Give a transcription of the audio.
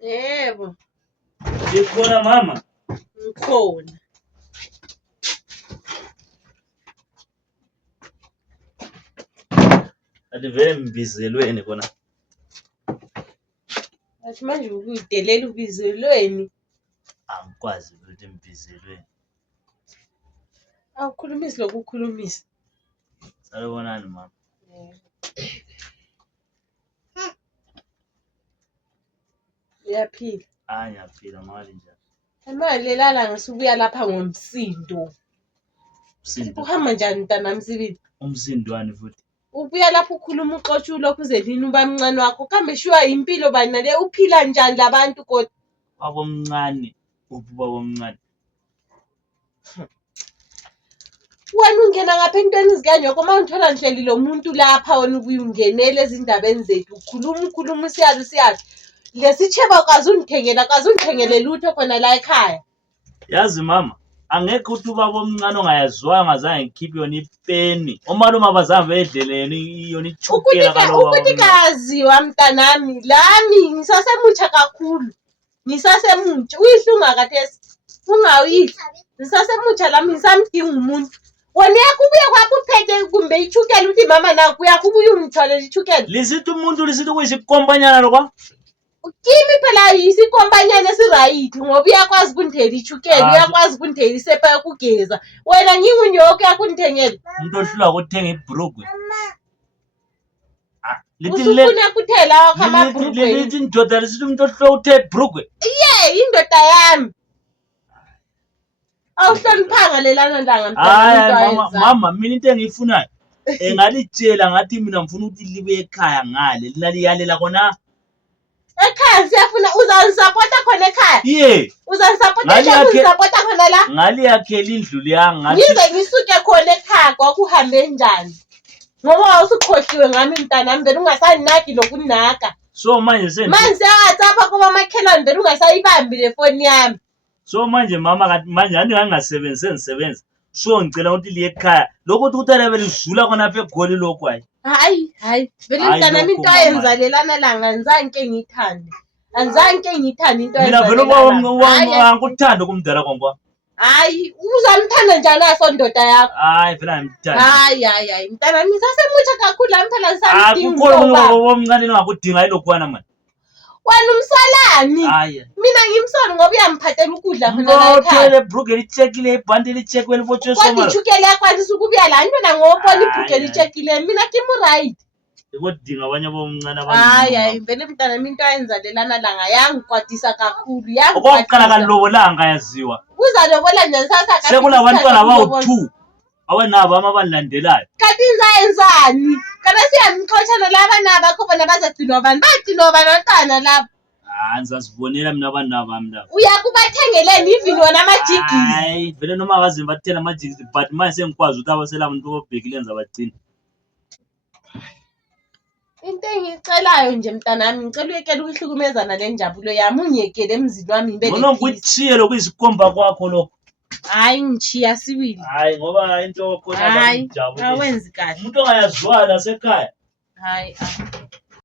Yebo. Ngikhona mama. Ngikhona. Ati vele mbizelweni khona. Athi manje ukuyidelela ubizelweni. Angikwazi ukuthi mbizelweni. Awukhulumisi lokhu ukhulumisa. Salibonani mama. Uyaphila. Ngiyaphila mali njani. Imali lelala ngisubuya lapha ngomsindo. Umsindo. Uhamba njani mntanami Sibili? Umsindwani futhi. Ubuya lapho ukhuluma uxotsha ulokhu uzelini ubamncane wakho. Kambe shiwa impilo bani le uphila njani labantu kodwa? Babomncane, ubabomncane. Wena ungena ngapha entweni izikanyoko uma ngithola ngihleli lo muntu lapha wena ubuye ungenele ezindabeni zethu. Ukhuluma siyazi. Lesitsheba kazungithengele lutho khona la ekhaya. Yazi mama, angekho ukuthi ubabomncane ongayazwanga azange ngikhiphe yona ipeni. Omalume abazange bedlele yona ichukela kaloku. Ukuthi kaziwa mntanami, lami ngisasemutsha kakhulu. Ngisasemutsha. Uyihlunga kathesi. Ungawuyihli. Ngisasemutsha lami ngisamdinga umuntu. Wena uyakubuya kwapho uphethe kumbe ichukela uthi mama naku uyakubuya ungitholele ichukela. Lisithi umuntu lisithi kuyisikompanyana lokho. Kimi phela yisikompanyana esirayithi ngoba uyakwazi ukundithela ichukela, uyakwazi ukundithela isepa yokugeza. Wena ngingunyoka yakundithengela. Umuntu ohlula ukuthenga ibhrugwe. Usufuna kuthela wakho amabhrugwe. Lithi indoda lisithi umuntu ohlula ukuthenga ibhrugwe. Indoda yami. Awuhloniphanga lelana ndanga mntana. Mama mina into engiyifunayo engalitshela ngathi mina ngifuna ukuthi libe ekhaya ngale linaliyalela khona. Ekhaya siyafuna uzangisapota khona ekhaya. Uzangisapota khona la. Ngaliyakhela indlu liyanga ngathi. Ngize ngisuke khona ekhaya kwakuhambe njani. Ngoba usukhohliwe ngami mntana mbele ungasanaki lokunaka. So manje WhatsApp kuba makhelwane mbele ungasayibambi le phone yami. So manje mama manje angingasebenzi sengisebenza. So ngicela ukuthi liye ekhaya. Lokho ukuthi alabe lidlula khona apha eGoli lokho hayi. Hayi. Vele mntana into ayenza lelana langa ngizange ngiyithande. Angizange ngiyithande into ayenza. Mina vele ubaba angikuthanda kumdala kwangwa. Hayi, uzamthanda njani asondoda yakho? Hayi vele angimthandi. Hayi. Mntana ngisasemutsha kakhulu lami phela ngisamdinga. Akukho omncane ngakudinga yilokwana manje. Wena umsalani. Mina ngimsona ngoba uyangiphathela ukudla khona la ekhaya. Uthwele ibhrugwe lichekile ibhande lichekwe libotshwe somala. Kodwa ichukela yakwanisa ukubuya la ntwana ngopona ibhrugwe lichekile mina kimi right. Kodinga abanye bomncane Hayi vele mntana into ayenza lelana langa yangikwatisa kakhulu okokuqala kalobolanga yaziwa. Uzalobola njani sasa kathi sekulabantwana abawu2 abanabo amabalandelayo. Kanti nizayenzani? Kana siyamxoshana laba nabakho bona bazagcinwa bani? Bagcinwa abantwana laba. Ngizasibonela mina abantu bami laba. Uyakubathengeleni even wona amajigisi. Hayi vele noma akaze bathela amajigisi but manje sengikwazi ukuthi abasela abantu obhekile enza bagcina. Into engicelayo nje mntanami ngicela uyekele ukuhlukumezana le njabulo yami ungiyekele emzini wami ngibele. Bona ngikuchiye lokuyizikomba kwakho lokho. Hayi ngichiya Sibili. Hayi ngoba into khona la injabulo. Awenzi kahle. Umuntu ongayazwala sekhaya. Hayi.